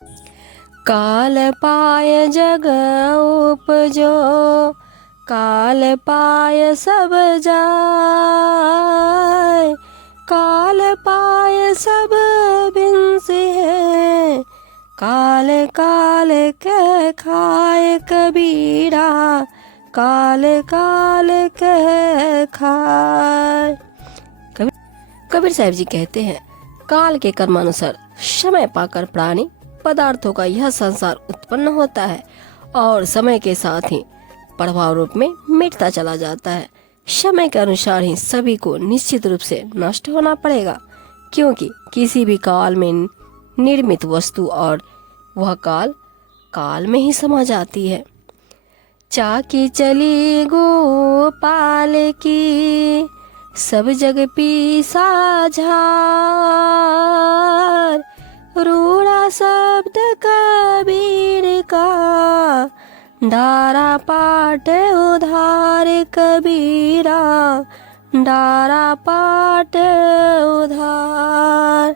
काल पाय जग उपजो, काल पाय सब जाय, काल पाय सब बिनसे है, काल काल के खाए कबीरा, काल काल के खाए। कबीर साहब जी कहते हैं, काल के कर्मानुसार समय पाकर प्राणी पदार्थों का यह संसार उत्पन्न होता है और समय के साथ ही प्रभाव रूप में मिटता चला जाता है। समय के अनुसार ही सभी को निश्चित रूप से नष्ट होना पड़ेगा, क्योंकि किसी भी काल में निर्मित वस्तु और वह काल काल में ही समा जाती है। चाकी चली गोपाल की, सब जग पीसा झार, रूड़ा शब्द कबीर का, डारा पाट उधार कबीरा, डारा पाट उधार।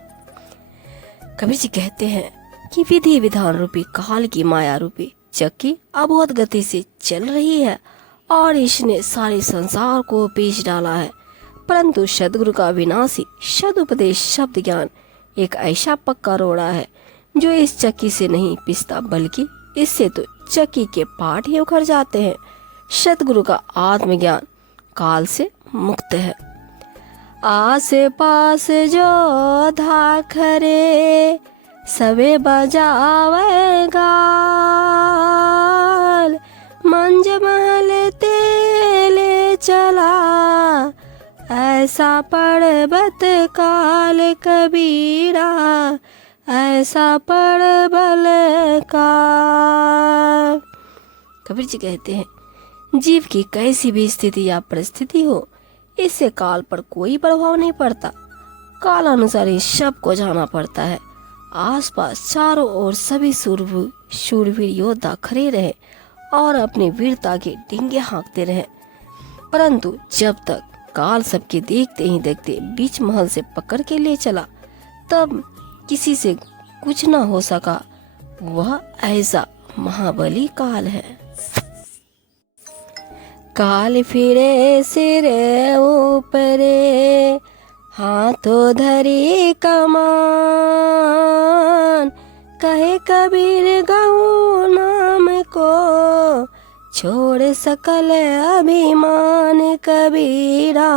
कबीर जी कहते हैं कि विधि विधान रूपी काल की माया रूपी चक्की अबोध गति से चल रही है और इसने सारे संसार को पीस डाला है, परंतु सद्गुरु का विनाशी सदुपदेश शब्द ज्ञान एक ऐसा पक्का रोड़ा है जो इस चक्की से नहीं पिसता, बल्कि इससे तो चक्की के पार्ट ही उखड़ जाते हैं। सद्गुरु का आत्मज्ञान काल से मुक्त है। आस पास जो धाखरे, सबे बजावे गाल, मंज महल तेले चला, ऐसा पर्वत काल कबीरा, ऐसा परबल काल। कबीर जी कहते हैं, जीव की कैसी भी स्थिति या परिस्थिति हो, इससे काल पर कोई प्रभाव नहीं पड़ता। काल अनुसार ही सबको जाना पड़ता है। आसपास चारों ओर सभी शूरवीर योद्धा खड़े रहे और अपनी वीरता के डींगे हाँकते रहे, परंतु जब तक काल सबके देखते ही देखते बीच महल से पकड़ के ले चला, तब किसी से कुछ न हो सका। वह ऐसा महाबली काल है। काल फिरे सिर ऊपरे, हाथों धरी कमान, कहे कबीर गऊ नाम को, छोड़ सकल अभिमान कबीरा,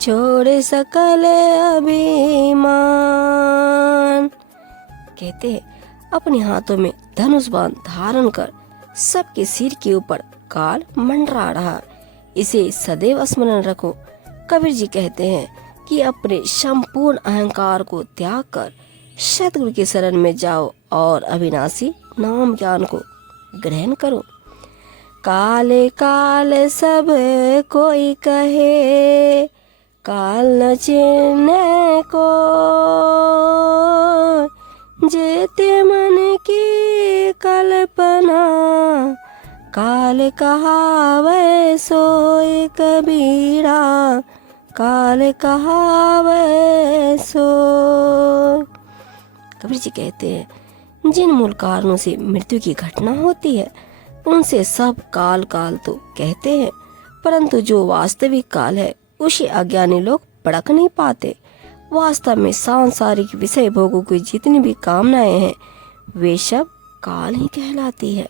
छोड़ सकल अभिमान। कहते हैं, अपने हाथों में धनुष बाण धारण कर सबके सिर के ऊपर काल मंडरा रहा, इसे सदैव स्मरण रखो। कबीर जी कहते हैं कि अपने संपूर्ण अहंकार को त्याग कर सतगुरु की शरण में जाओ और अविनाशी नाम ज्ञान को ग्रहण करो। काल काल सब कोई कहे, काल न चिन्ह को, जेते मन की कल्पना, काल कहावे सोए कबीरा, काल कहावे सोए। कबीर जी कहते हैं, जिन मूल कारणों से मृत्यु की घटना होती है उनसे सब काल काल तो कहते हैं, परंतु जो वास्तविक काल है उसे अज्ञानी लोग परख नहीं पाते। वास्तव में सांसारिक विषय भोगों की जितनी भी कामनाएं हैं वे सब काल ही कहलाती है।